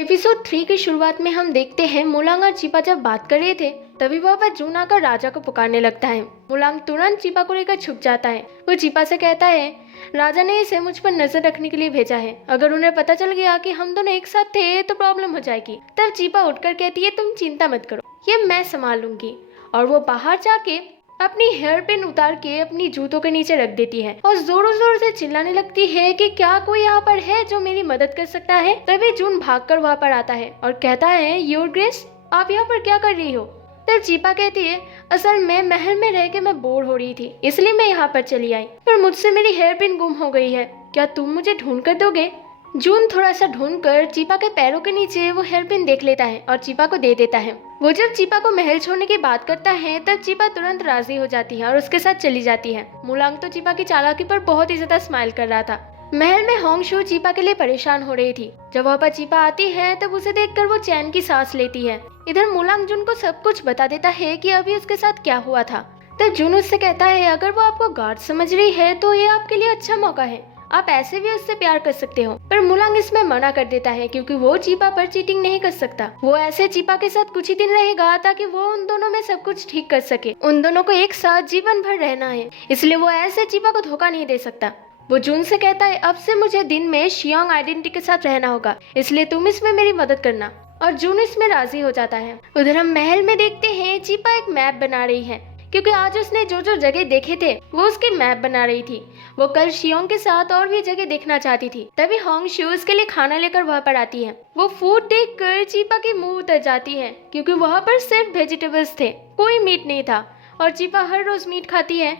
Episode 3 की शुरुआत में हम देखते हैं मुलांग और चीपा जब बात कर रहे थे तभी वहाँ पर जून आकर राजा को पुकारने लगता है। मुलांग तुरंत चीपा को लेकर छुप जाता है। वो चीपा से कहता है राजा ने इसे मुझ पर नजर रखने के लिए भेजा है, अगर उन्हें पता चल गया कि हम दोनों एक साथ थे तो प्रॉब्लम हो जाएगी। तब चीपा उठकर कहती है तुम चिंता मत करो, ये मैं संभाल लूंगी। और वो बाहर जाके अपनी हेयर पिन उतार के अपनी जूतों के नीचे रख देती है और जोरों जोर से चिल्लाने लगती है कि क्या कोई यहाँ पर है जो मेरी मदद कर सकता है। तभी जून भागकर वहाँ पर आता है और कहता है योर ग्रेस, आप यहाँ पर क्या कर रही हो। तब चीपा कहती है असल में महल में रह के मैं बोर हो रही थी, इसलिए मैं यहाँ पर चली आई, पर मुझसे मेरी हेयर पिन गुम हो गई है, क्या तुम मुझे ढूंढ कर दोगे। जून थोड़ा सा ढूंढकर चीपा के पैरों के नीचे वो हेयर पिन देख लेता है और चीपा को दे देता है। वो जब चीपा को महल छोड़ने की बात करता है तब चीपा तुरंत राजी हो जाती है और उसके साथ चली जाती है। मुलांग तो चीपा की चालाकी पर बहुत ही ज्यादा स्माइल कर रहा था। महल में होंगशू चीपा के लिए परेशान हो रही थी। जब वहाँ पर चीपा आती है तब उसे देखकर वो चैन की सांस लेती है। इधर मुलांग जून को सब कुछ बता देता है कि अभी उसके साथ क्या हुआ था। तब जून उससे कहता है अगर वो आपको गार्ड समझ रही है तो ये आपके लिए अच्छा मौका है, आप ऐसे भी उससे प्यार कर सकते हो। पर मुलांग इसमें मना कर देता है क्योंकि वो चीपा पर चीटिंग नहीं कर सकता। वो ऐसे चीपा के साथ कुछ ही दिन रहेगा ताकि वो उन दोनों में सब कुछ ठीक कर सके। उन दोनों को एक साथ जीवन भर रहना है, इसलिए वो ऐसे चीपा को धोखा नहीं दे सकता। वो जून से कहता है अब से मुझे दिन में शियोंग आइडेंटिटी के साथ रहना होगा, इसलिए तुम इसमें मेरी मदद करना। और जून इसमें राजी हो जाता है। उधर हम महल में देखते हैं चीपा एक मैप बना रही है क्योंकि आज उसने जो जो जगह देखे थे वो उसके मैप बना रही थी। वो कल शियोंग के साथ और भी जगह देखना चाहती थी। तभी होंगशू उसके लिए खाना लेकर वहाँ पर आती है। वो फूड देखकर चीपा की मुंह उतर जाती है क्योंकि वहाँ पर सिर्फ वेजिटेबल्स थे, कोई मीट नहीं था और चीपा हर रोज मीट खाती है।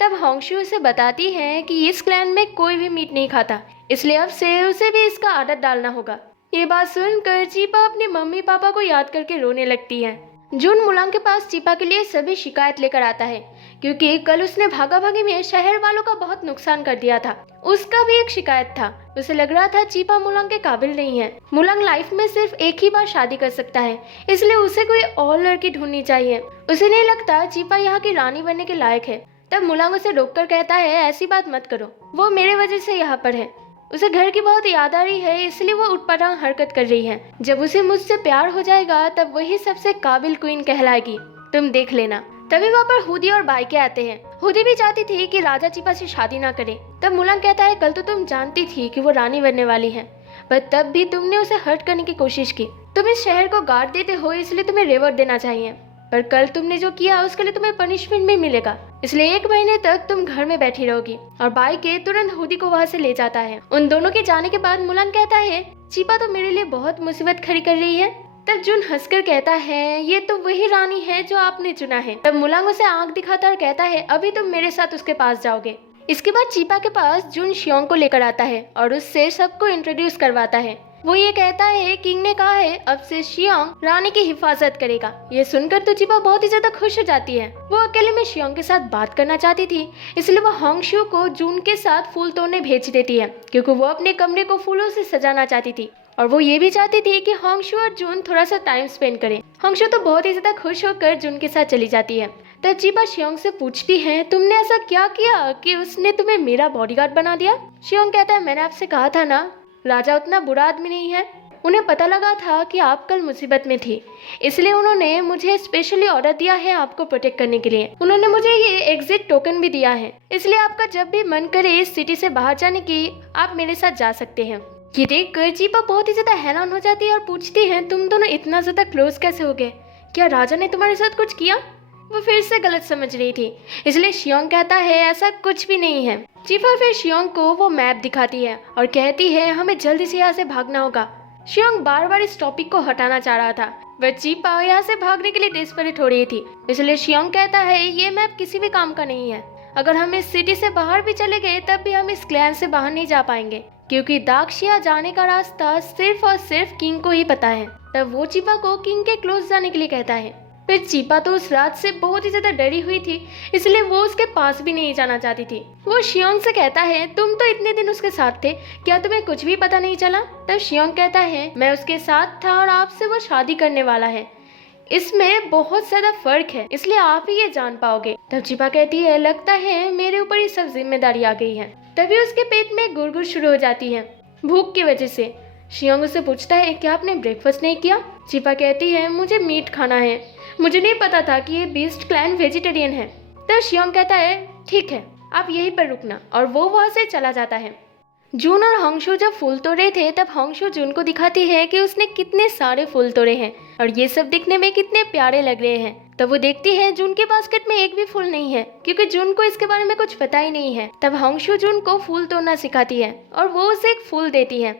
तब होंगशू उसे बताती है कि इस क्लैन में कोई भी मीट नहीं खाता, इसलिए अब से उसे भी इसका आदत डालना होगा। ये बात सुनकर चीपा अपने मम्मी पापा को याद करके रोने लगती है। जून मुलांग के पास चीपा के लिए सभी शिकायत लेकर आता है क्योंकि कल उसने भागा भागी में शहर वालों का बहुत नुकसान कर दिया था। उसका भी एक शिकायत था, उसे लग रहा था चीपा मुलांग के काबिल नहीं है। मुलांग लाइफ में सिर्फ एक ही बार शादी कर सकता है, इसलिए उसे कोई और लड़की ढूंढनी चाहिए। उसे नहीं लगता चीपा यहाँ की रानी बनने के लायक है। तब मुलांग उसे रोककर कहता है ऐसी बात मत करो, वो मेरे वजह से यहाँ पर है। उसे घर की बहुत याद आ रही है, इसलिए वो उटपटांग हरकत कर रही है। जब उसे मुझसे प्यार हो जाएगा तब वही सबसे काबिल क्वीन कहलाएगी, तुम देख लेना। तभी वहाँ पर हुदी और बाइके आते हैं। हुदी भी चाहती थी कि राजा चीपा से शादी ना करे। तब मुलांग कहता है कल तो तुम जानती थी कि वो रानी बनने वाली है, पर तब भी तुमने उसे हर्ट करने की कोशिश की। तुम इस शहर को गार्ड देते हो, इसलिए तुम्हें रिवॉर्ड देना चाहिए, पर कल तुमने जो किया उसके लिए तुम्हें पनिशमेंट भी मिलेगा, इसलिए 1 महीने तक तुम घर में बैठी रहोगी। और बाइके तुरंत हुदी को वहाँ से ले जाता है। उन दोनों के जाने के बाद मुलांग कहता है चीपा तो मेरे लिए बहुत मुसीबत खड़ी कर रही है। तब जून हंसकर कहता है ये तो वही रानी है जो आपने चुना है। तब मुलांग उसे आंख दिखाता और कहता है अभी तुम मेरे साथ उसके पास जाओगे। इसके बाद चीपा के पास जून शियोंग को लेकर आता है और उससे सबको इंट्रोड्यूस करवाता है। वो ये कहता है किंग ने कहा है अब से शियोंग रानी की हिफाजत करेगा। ये सुनकर तो चीपा बहुत ही ज्यादा खुश हो जाती है। वो अकेले में शियोंग के साथ बात करना चाहती थी, इसलिए वो होंगशू को जून के साथ फूल तोड़ने भेज देती है क्योंकि वो अपने कमरे को फूलों से सजाना चाहती थी। और वो ये भी चाहती थी कि होंगशू और जून थोड़ा सा टाइम स्पेंड करें। होंगशू तो बहुत ही ज्यादा खुश होकर जून के साथ चली जाती है। तब चीपा शियोंग से पूछती है तुमने ऐसा क्या किया कि उसने तुम्हें मेरा बॉडीगार्ड बना दिया। शियोंग कहता है मैंने आपसे कहा था ना, राजा उतना बुरा आदमी नहीं है। उन्हें पता लगा था कि आप कल मुसीबत में थी, इसलिए उन्होंने मुझे स्पेशली ऑर्डर दिया है आपको प्रोटेक्ट करने के लिए। उन्होंने मुझे ये एग्जिट टोकन भी दिया है, इसलिए आपका जब भी मन करे इस सिटी से बाहर जाने की आप मेरे साथ जा सकते हैं। ये देखकर चीपा बहुत ही ज्यादा हैरान हो जाती है और पूछती है तुम दोनों इतना ज्यादा क्लोज कैसे हो गए, क्या राजा ने तुम्हारे साथ कुछ किया। वो फिर से गलत समझ रही थी, इसलिए शियोंग कहता है ऐसा कुछ भी नहीं है। चीपा फिर शियोंग को वो मैप दिखाती है और कहती है हमें जल्दी से यहाँ से भागना होगा। शियोंग बार बार इस टॉपिक को हटाना चाह रहा था, वह चीपा यहाँ से भागने के लिए डेस्परेट हो रही थी। इसलिए शियोंग कहता है ये मैप किसी भी काम का नहीं है, अगर हम इस सिटी से बाहर भी चले गए तब भी हम इस क्लैन से बाहर नहीं जा पाएंगे क्योंकि दाक्षिया जाने का रास्ता सिर्फ और सिर्फ किंग को ही पता है। तब वो चीपा को किंग के क्लोज जाने के लिए कहता है। फिर चीपा तो उस रात से बहुत ही ज्यादा डरी हुई थी, इसलिए वो उसके पास भी नहीं जाना चाहती थी। वो शियोंग से कहता है तुम तो इतने दिन उसके साथ थे, क्या तुम्हें कुछ भी पता नहीं चला। तब शियोंग कहता है मैं उसके साथ था और आपसे वो शादी करने वाला है, इसमें बहुत ज्यादा फर्क है, इसलिए आप ही ये जान पाओगे। तब चीपा कहती है लगता है मेरे ऊपर ये सब जिम्मेदारी आ गई है। तभी उसके पेट में गुड़गुड़ शुरू हो जाती है भूख की वजह से। शियोंग उससे पूछता है क्या आपने ब्रेकफास्ट नहीं किया? चीपा कहती है मुझे मीट खाना है, मुझे नहीं पता था कि ये बीस्ट क्लैन वेजिटेरियन है। तब शियोंग कहता है ठीक है आप यहीं पर रुकना, और वो वहाँ से चला जाता है। जून और होंगशू जब फूल तोड़े थे तब होंगशू जून को दिखाती है कि उसने कितने सारे फूल तोड़े हैं और ये सब दिखने में कितने प्यारे लग रहे हैं। तब वो देखती है जून के बास्केट में एक भी फूल नहीं है, क्योंकि जून को इसके बारे में कुछ पता ही नहीं है। तब होंगशू जून को फूल तोड़ना सिखाती है और वो उसे एक फूल देती है।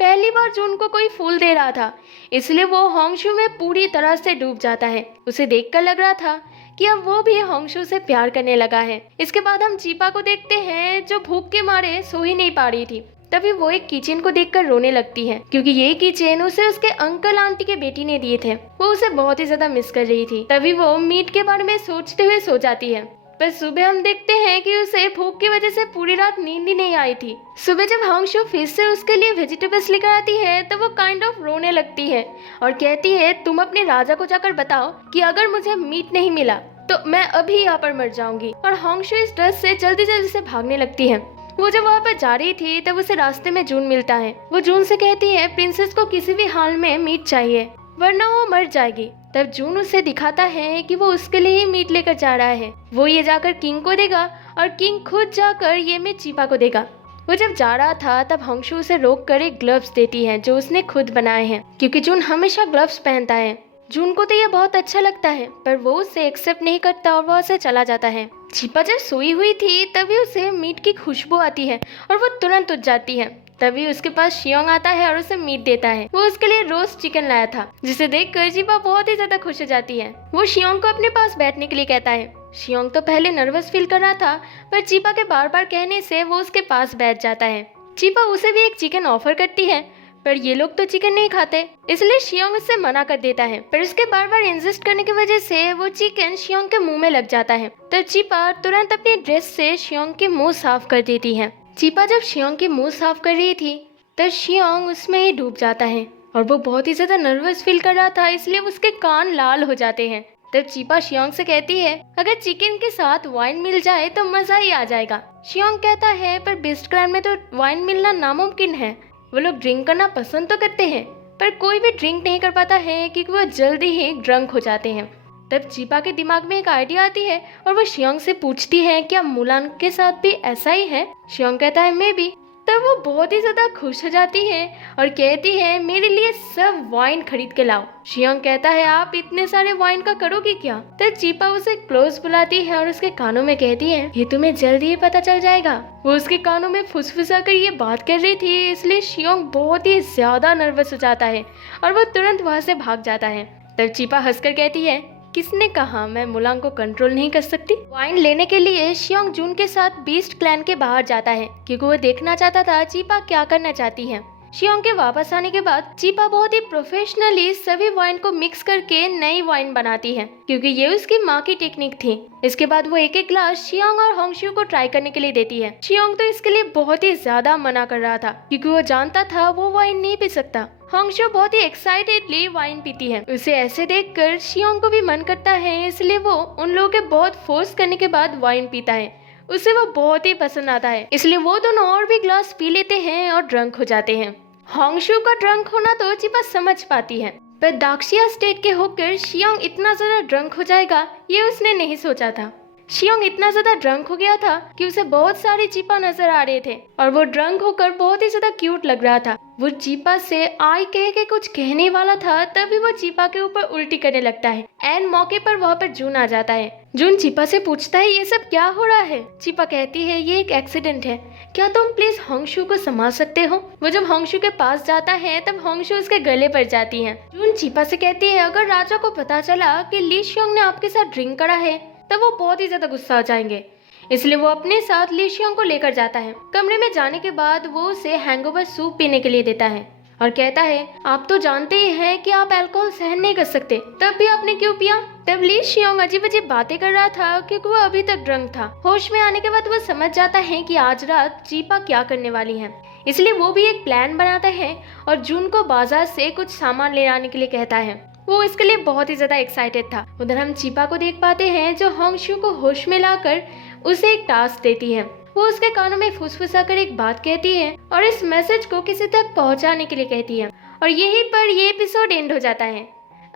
पहली बार जून को कोई फूल दे रहा था, इसलिए वो होंगशू में पूरी तरह से डूब जाता है। उसे देखकर लग रहा था कि अब वो भी होंगशू से प्यार करने लगा है। इसके बाद हम चीपा को देखते हैं जो भूख के मारे सो ही नहीं पा रही थी। तभी वो एक कीचेन को देखकर रोने लगती है, क्योंकि ये कीचेन उसे उसके अंकल आंटी के बेटी ने दिए थे। वो उसे बहुत ही ज्यादा मिस कर रही थी। तभी वो मीट के बारे में सोचते हुए सो जाती है। पर सुबह हम देखते हैं कि उसे भूख की वजह से पूरी रात नींद ही नहीं आई थी। सुबह जब होंगशू फिर से उसके लिए वेजिटेबल्स लेकर आती है तो वो काइंड ऑफ रोने लगती है और कहती है तुम अपने राजा को जाकर बताओ कि अगर मुझे मीट नहीं मिला तो मैं अभी यहाँ पर मर जाऊंगी। और होंगशू इस डर से जल्दी जल्दी से भागने लगती है। वो जब वहाँ पर जा रही थी तब उसे रास्ते में जून मिलता है। वो जून से कहती है प्रिंसेस को किसी भी हाल में मीट चाहिए वरना वो मर जाएगी। तब जून उसे दिखाता है कि वो उसके लिए ही मीट लेकर जा रहा है। वो ये जाकर किंग को देगा और किंग खुद जाकर ये मीट चीपा को देगा। वो जब जा रहा था तब होंगशू उसे रोक कर एक ग्लव्स देती है जो उसने खुद बनाए हैं, क्योंकि जून हमेशा ग्लव्स पहनता है। जून को तो ये बहुत अच्छा लगता है पर वो उसे एक्सेप्ट नहीं करता और वो उसे चला जाता है। चीपा जब सोई हुई थी तभी उसे मीट की खुशबू आती है और वो तुरंत उठ जाती है। तभी उसके पास शियोंग आता है और उसे मीट देता है। वो उसके लिए रोस्ट चिकन लाया था, जिसे देखकर चीपा बहुत ही ज्यादा खुश हो जाती है। वो शियोंग को अपने पास बैठने के लिए कहता है। शियोंग तो पहले नर्वस फील कर रहा था पर चीपा के बार बार कहने से वो उसके पास बैठ जाता है। चीपा उसे भी एक चिकन ऑफर करती है पर ये लोग तो चिकन नहीं खाते, इसलिए शियोंग उससे मना कर देता है। पर उसके बार बार इंसिस्ट करने की वजह से वो चिकन शियोंग के मुंह में लग जाता है। तो चीपा तुरंत अपनी ड्रेस से शियोंग के मुंह साफ कर देती है। चीपा जब शियोंग के मुंह साफ कर रही थी तब शियोंग उसमें ही डूब जाता है और वो बहुत ही ज्यादा नर्वस फील कर रहा था, इसलिए उसके कान लाल हो जाते हैं। तब चीपा शियोंग से कहती है अगर चिकन के साथ वाइन मिल जाए तो मजा ही आ जाएगा। शियोंग कहता है पर बीस्ट क्लैन में तो वाइन मिलना नामुमकिन है। वो लोग ड्रिंक करना पसंद तो करते हैं पर कोई भी ड्रिंक नहीं कर पाता है क्योंकि वो जल्दी ही ड्रंक हो जाते हैं। तब चीपा के दिमाग में एक आइडिया आती है और वो शियोंग से पूछती है क्या मुलान के साथ भी ऐसा ही है? शियोंग कहता है मे बी। तब वो बहुत ही ज्यादा खुश हो जाती है और कहती है मेरे लिए सब वाइन खरीद के लाओ। शियोंग कहता है आप इतने सारे वाइन का करोगे क्या? तब चीपा उसे क्लोज बुलाती है और उसके कानों में कहती है ये तुम्हें जल्दी ही पता चल जाएगा। वो उसके कानों में फुसफुसा कर ये बात कर रही थी, इसलिए शियोंग बहुत ही ज्यादा नर्वस हो जाता है और वो तुरंत वहाँ से भाग जाता है। तब चीपा हंसकर कहती है किसने कहा मैं मुलांग को कंट्रोल नहीं कर सकती? वाइन लेने के लिए शियोंग जून के साथ बीस्ट क्लैन के बाहर जाता है क्योंकि वो देखना चाहता था चीपा क्या करना चाहती है। शियोंग के वापस आने के बाद चीपा बहुत ही प्रोफेशनली सभी वाइन को मिक्स करके नई वाइन बनाती है क्योंकि ये उसकी माँ की टेक्निक थी। इसके बाद वो एक एक ग्लास शियोंग और होंगशू को ट्राई करने के लिए देती है। शियोंग तो इसके लिए बहुत ही ज्यादा मना कर रहा था क्योंकि वो जानता था वो वाइन नहीं पी सकता। होंगशू बहुत ही एक्साइटेडली वाइन पीती है। उसे ऐसे देखकर शियोंग को भी मन करता है, इसलिए वो उन लोगों के बहुत फोर्स करने के बाद वाइन पीता है। उसे वो बहुत ही पसंद आता है, इसलिए वो दोनों और भी ग्लास पी लेते हैं और ड्रंक हो जाते हैं। होंगशू का ड्रंक होना तो चीपा समझ पाती है पर दाक्षिया स्टेट के होकर शियोंग इतना ज्यादा ड्रंक हो जाएगा ये उसने नहीं सोचा था। शियोंग इतना ज्यादा ड्रंक हो गया था कि उसे बहुत सारे चीपा नजर आ रहे थे और वो ड्रंक होकर बहुत ही ज्यादा क्यूट लग रहा था। वो चीपा से आई कह के कुछ कहने वाला था तभी वो चीपा के ऊपर उल्टी करने लगता है। एन मौके पर वहाँ पर जून आ जाता है। जून चीपा से पूछता है ये सब क्या हो रहा है? चीपा कहती है ये एक एक्सीडेंट है, क्या तुम प्लीज होंगशू को संभाल सकते हो? वो जब होंगशू के पास जाता है तब होंगशू उसके गले पर जाती है। जून चीपा से कहती है अगर राजा को पता चला कि ली शियोंग ने आपके साथ ड्रिंक करा है तब वो बहुत ही ज्यादा गुस्सा हो जाएंगे, इसलिए वो अपने साथ ली शियोंग को लेकर जाता है। कमरे में जाने के बाद वो उसे हैंगओवर सूप पीने के लिए देता है और कहता है आप तो जानते ही हैं कि आप अल्कोहल सहन नहीं कर सकते, तब भी आपने क्यों पिया? तब ली शियोंग अजीब अजीब बातें कर रहा था क्योंकि वो अभी तक ड्रंक था। होश में आने के बाद वो समझ जाता है कि आज रात चीपा क्या करने वाली है, इसलिए वो भी एक प्लान बनाता है और जून को बाजार से कुछ सामान ले आने के लिए कहता है। वो इसके लिए बहुत ही ज्यादा एक्साइटेड था। उधर हम चीपा को देख पाते हैं जो होंगशू को होश में लाकर उसे एक टास्क देती है। वो उसके कानों में फुसफुसा कर एक बात कहती है और इस मैसेज को किसी तक पहुंचाने के लिए कहती है, और यहीं पर ये एपिसोड एंड हो जाता है।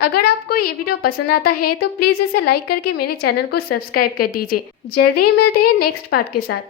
अगर आपको ये वीडियो पसंद आता है तो प्लीज इसे लाइक करके मेरे चैनल को सब्सक्राइब कर दीजिए। जल्दी ही मिलते हैं नेक्स्ट पार्ट के साथ।